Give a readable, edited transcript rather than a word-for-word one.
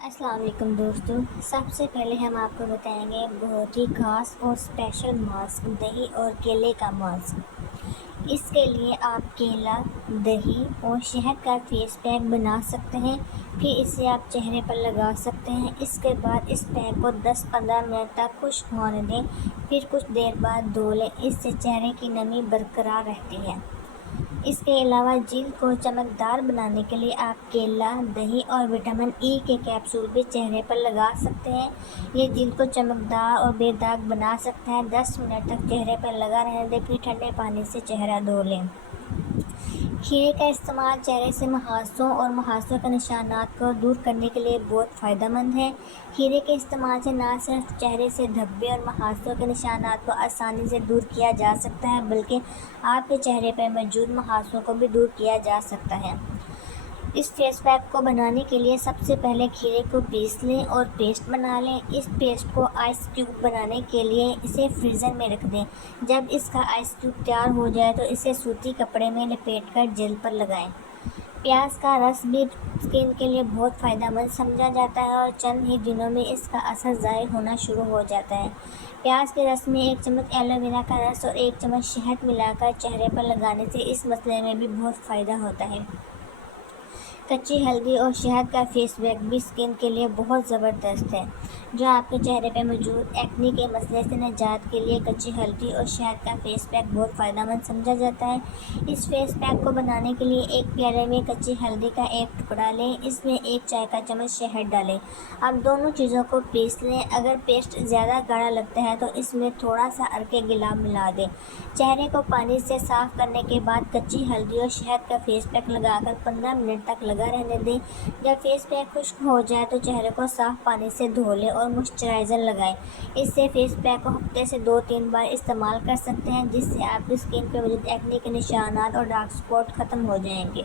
السلام علیکم دوستو، سب سے پہلے ہم آپ کو بتائیں گے بہت ہی خاص اور اسپیشل ماسک، دہی اور کیلے کا ماسک۔ اس کے لیے آپ کیلا، دہی اور شہد کا فیس پیک بنا سکتے ہیں، پھر اسے آپ چہرے پر لگا سکتے ہیں۔ اس کے بعد اس پیک کو 10-15 منٹ تک خشک ہونے دیں، پھر کچھ دیر بعد دھو لیں۔ اس سے چہرے کی نمی برقرار رہتی ہے۔ اس کے علاوہ جلد کو چمکدار بنانے کے لیے آپ کیلا، دہی اور وٹامن ای کے کیپسول بھی چہرے پر لگا سکتے ہیں۔ یہ جلد کو چمکدار اور بے داغ بنا سکتا ہے۔ 10 منٹ تک چہرے پر لگا رہنے دیں، پھر ٹھنڈے پانی سے چہرہ دھو لیں۔ کھیرے کا استعمال چہرے سے مہاسوں اور مہاسوں کے نشانات کو دور کرنے کے لیے بہت فائدہ مند ہے۔ کھیرے کے استعمال سے نہ صرف چہرے سے دھبے اور مہاسوں کے نشانات کو آسانی سے دور کیا جا سکتا ہے، بلکہ آپ کے چہرے پر موجود مہاسوں کو بھی دور کیا جا سکتا ہے۔ اس فیس پیک کو بنانے کے لیے سب سے پہلے کھیرے کو پیس لیں اور پیسٹ بنا لیں۔ اس پیسٹ کو آئس کیوب بنانے کے لیے اسے فریزر میں رکھ دیں۔ جب اس کا آئس کیوب تیار ہو جائے تو اسے سوتی کپڑے میں لپیٹ کر جلد پر لگائیں۔ پیاز کا رس بھی اسکن کے لیے بہت فائدہ مند سمجھا جاتا ہے اور چند ہی دنوں میں اس کا اثر ظاہر ہونا شروع ہو جاتا ہے۔ پیاز کے رس میں 1 چمچ ایلو ویرا کا رس اور 1 چمچ شہد ملا کر چہرے پر لگانے سے اس مسئلے میں بھی بہت فائدہ ہوتا ہے۔ کچی ہلدی اور شہد کا فیس پیک بھی اسکن کے لیے بہت زبردست ہے، جو آپ کے چہرے پر موجود ایکنی کے مسئلے سے نجات کے لیے کچی ہلدی اور شہد کا فیس پیک بہت فائدہ مند سمجھا جاتا ہے۔ اس فیس پیک کو بنانے کے لیے ایک پیالے میں کچی ہلدی کا 1 ٹکڑا لیں، اس میں 1 چائے کا چمچ شہد ڈالیں۔ اب دونوں چیزوں کو پیس لیں۔ اگر پیسٹ زیادہ گاڑھا لگتا ہے تو اس میں تھوڑا سا عرق گلاب ملا دیں۔ چہرے کو پانی سے صاف کرنے کے بعد کچی ہلدی اور شہد کا فیس پیک لگا کر 15 منٹ تک لگا رہنے دیں۔ جب فیس پیک خشک ہو جائے تو چہرے کو صاف پانی سے دھو لیں اور موئسچرائزر لگائیں۔ اس سے فیس پیک کو ہفتے سے 2-3 بار استعمال کر سکتے ہیں، جس سے آپ کی اسکن پر موجود ایکنی کے نشانات اور ڈارک اسپاٹ ختم ہو جائیں گے۔